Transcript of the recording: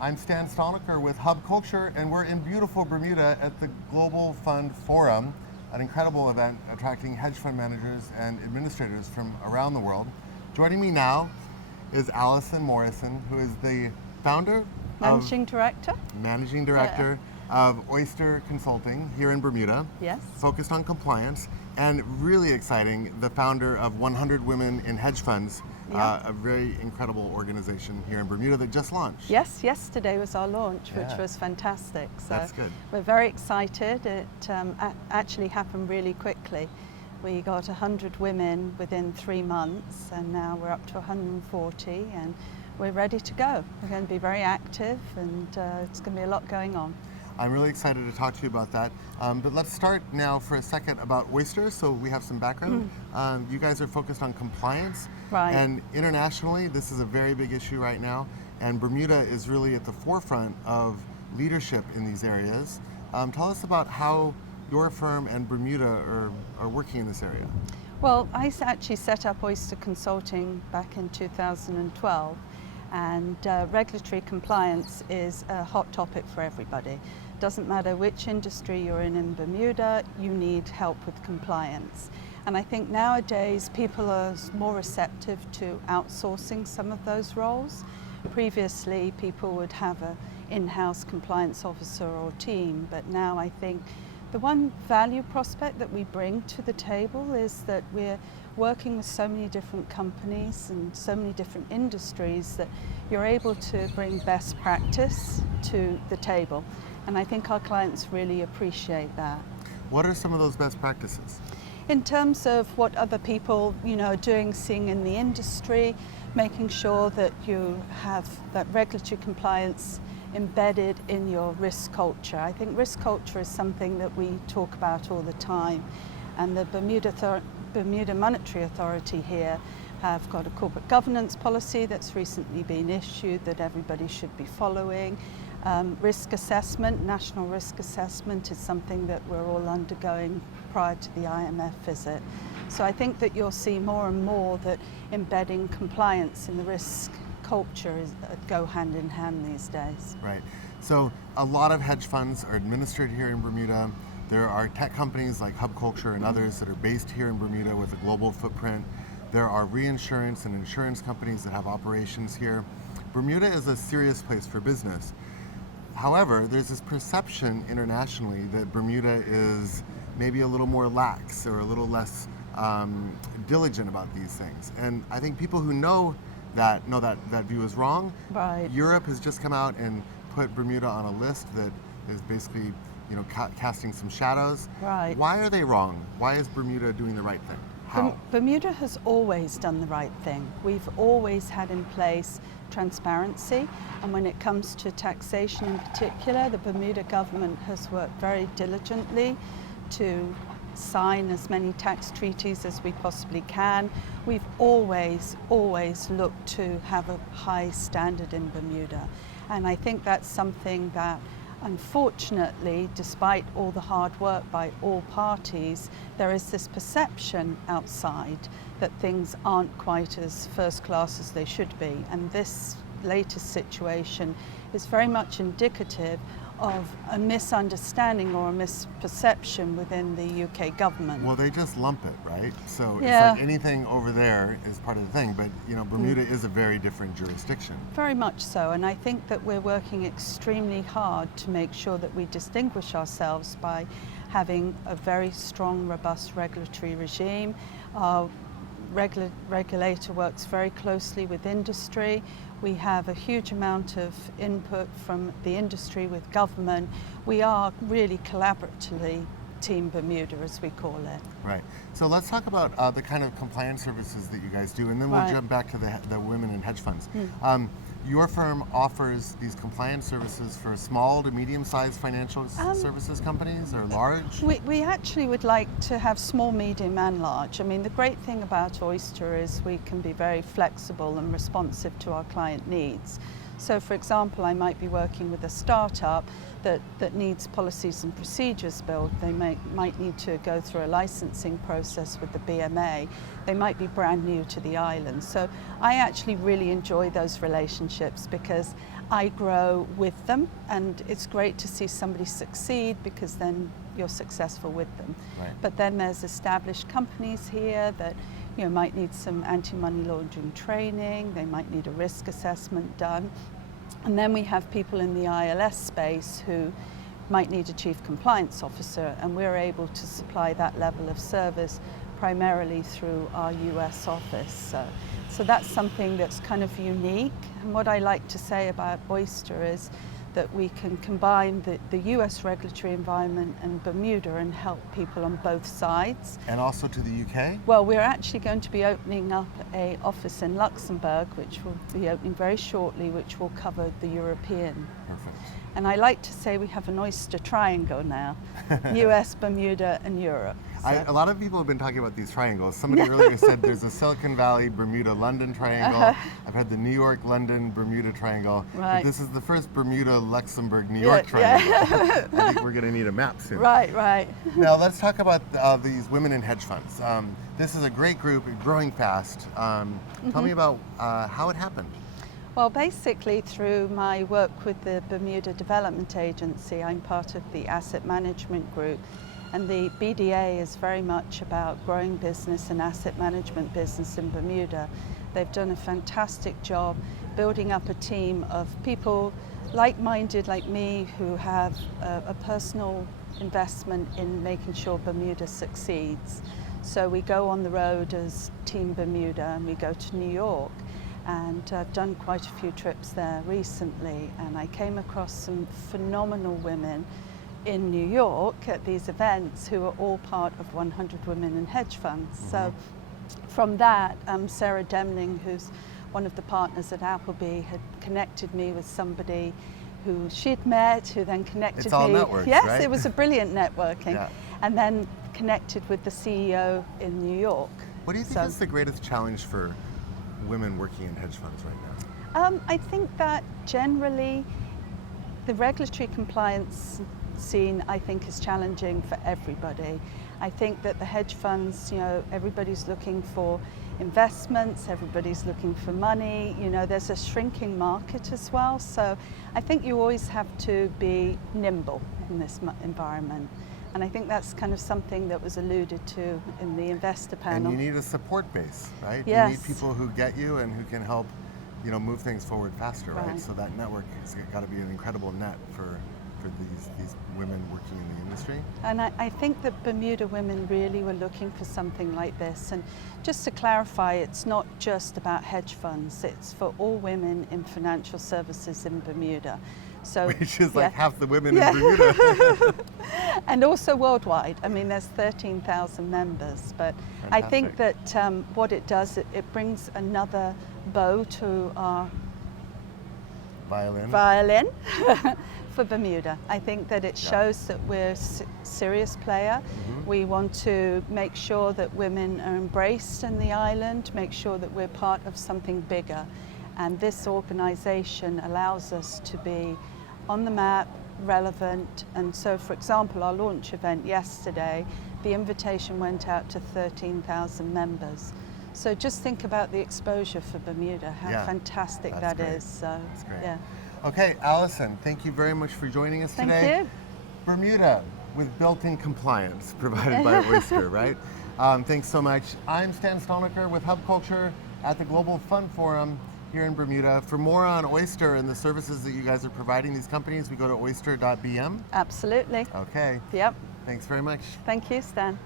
I'm Stan Stolniker with Hub Culture, and we're in beautiful Bermuda at the Global Fund Forum, an incredible event attracting hedge fund managers and administrators from around the world. Joining me now is Alison Morrison, who is the founder, Managing Director of Oyster Consulting here in Bermuda. Yes. Focused on compliance, and really exciting, the founder of 100 Women in Hedge Funds, a very incredible organization here in Bermuda that just launched. Yes, yesterday was our launch, which was fantastic. So that's good. We're very excited. It actually happened really quickly. We got 100 women within 3 months, and now we're up to 140, and we're ready to go. We're going to be very active, and it's going to be a lot going on. I'm really excited to talk to you about that. But let's start now for a second about Oyster, so we have some background. You guys are focused on compliance. Right. And internationally, this is a very big issue right now. And Bermuda is really at the forefront of leadership in these areas. Tell us about how your firm and Bermuda are working in this area. Well, I actually set up Oyster Consulting back in 2012. And regulatory compliance is a hot topic for everybody. Doesn't matter which industry you're in Bermuda, you need help with compliance. And I think nowadays people are more receptive to outsourcing some of those roles. Previously, people would have an in-house compliance officer or team, but now I think the one value prospect that we bring to the table is that we're working with so many different companies and so many different industries that you're able to bring best practice to the table. And I think our clients really appreciate that. What are some of those best practices? In terms of what other people, are doing, seeing in the industry, making sure that you have that regulatory compliance embedded in your risk culture. I think risk culture is something that we talk about all the time, and the Bermuda Monetary Authority here have got a corporate governance policy that's recently been issued that everybody should be following. Risk assessment, national risk assessment, is something that we're all undergoing prior to the IMF visit. So I think that you'll see more and more that embedding compliance in the risk culture go hand in hand these days. Right. So a lot of hedge funds are administered here in Bermuda. There are tech companies like Hub Culture and others that are based here in Bermuda with a global footprint. There are reinsurance and insurance companies that have operations here. Bermuda is a serious place for business. However, there's this perception internationally that Bermuda is maybe a little more lax or a little less diligent about these things. And I think people who know that view is wrong. Right. Europe has just come out and put Bermuda on a list that is basically casting some shadows. Right. Why are they wrong? Why is Bermuda doing the right thing? How? Bermuda has always done the right thing. We've always had in place transparency, and when it comes to taxation in particular, the Bermuda government has worked very diligently to sign as many tax treaties as we possibly can. We've always looked to have a high standard in Bermuda, and I think that's something that, unfortunately, despite all the hard work by all parties, there is this perception outside that things aren't quite as first class as they should be. And this latest situation is very much indicative of a misunderstanding or a misperception within the UK government. Well, they just lump it, right? So Yeah. It's like anything over there is part of the thing, but Bermuda is a very different jurisdiction. Very much so, and I think that we're working extremely hard to make sure that we distinguish ourselves by having a very strong, robust regulatory regime. Our regulator works very closely with industry. We have a huge amount of input from the industry with government. We are really collaboratively Team Bermuda, as we call it. Right. So let's talk about the kind of compliance services that you guys do, and then we'll jump back to the women in hedge funds. Your firm offers these compliance services for small to medium-sized financial services companies, or large? We actually would like to have small, medium and large. I mean, the great thing about Oyster is we can be very flexible and responsive to our client needs. So for example, I might be working with a startup that needs policies and procedures built. They might need to go through a licensing process with the BMA. They might be brand new to the island. So I actually really enjoy those relationships because I grow with them, and it's great to see somebody succeed because then you're successful with them. Right. But then there's established companies here that might need some anti-money laundering training, they might need a risk assessment done. And then we have people in the ILS space who might need a chief compliance officer, and we're able to supply that level of service primarily through our US office. So that's something that's kind of unique. And what I like to say about Oyster is that we can combine the US regulatory environment and Bermuda and help people on both sides. And also to the UK? Well, we're actually going to be opening up an office in Luxembourg, which will be opening very shortly, which will cover the European. Perfect. And I like to say we have an Oyster triangle now, US, Bermuda, and Europe. So. A lot of people have been talking about these triangles. Somebody earlier said there's a Silicon Valley, Bermuda, London triangle. I've had the New York, London, Bermuda triangle. Right. But this is the first Bermuda, Luxembourg, New York triangle. Yeah. I think we're going to need a map soon. Right. Now let's talk about these women in hedge funds. This is a great group, growing fast. Tell me about how it happened. Well, basically through my work with the Bermuda Development Agency, I'm part of the asset management group, and the BDA is very much about growing business and asset management business in Bermuda. They've done a fantastic job building up a team of people like-minded like me who have a personal investment in making sure Bermuda succeeds. So we go on the road as Team Bermuda, and we go to New York. And I've done quite a few trips there recently, and I came across some phenomenal women in New York at these events who are all part of 100 Women in Hedge Funds. So from that, Sarah Demling, who's one of the partners at Appleby, had connected me with somebody who she'd met, who then connected me. It's all networks, yes, right? It was a brilliant networking. Yeah. And then connected with the CEO in New York. What do you think is the greatest challenge for women working in hedge funds right now? I think that generally the regulatory compliance scene, I think, is challenging for everybody. I think that the hedge funds, everybody's looking for investments, everybody's looking for money, there's a shrinking market as well. So I think you always have to be nimble in this environment. And I think that's kind of something that was alluded to in the investor panel. And you need a support base, right? Yes. You need people who get you and who can help, move things forward faster, right? So that network has got to be an incredible net for these women working in the industry. And I think that Bermuda women really were looking for something like this. And just to clarify, it's not just about hedge funds, it's for all women in financial services in Bermuda. So, which is like half the women in Bermuda. And also worldwide. I mean, there's 13,000 members, but Fantastic. I think that what it does, it brings another bow to our violin for Bermuda. I think that it shows that we're a serious player. We want to make sure that women are embraced in the island, make sure that we're part of something bigger. And this organization allows us to be on the map, relevant. And so, for example, our launch event yesterday, the invitation went out to 13,000 members. So just think about the exposure for Bermuda, how fantastic that is. So, that's great. Yeah. Okay, Alison, thank you very much for joining us today. Thank you. Bermuda with built-in compliance provided by Oyster, right? Thanks so much. I'm Stan Stolniker with Hub Culture at the Global Fund Forum here in Bermuda. For more on Oyster and the services that you guys are providing these companies, we go to oyster.bm. Absolutely. Okay. Yep. Thanks very much. Thank you, Stan.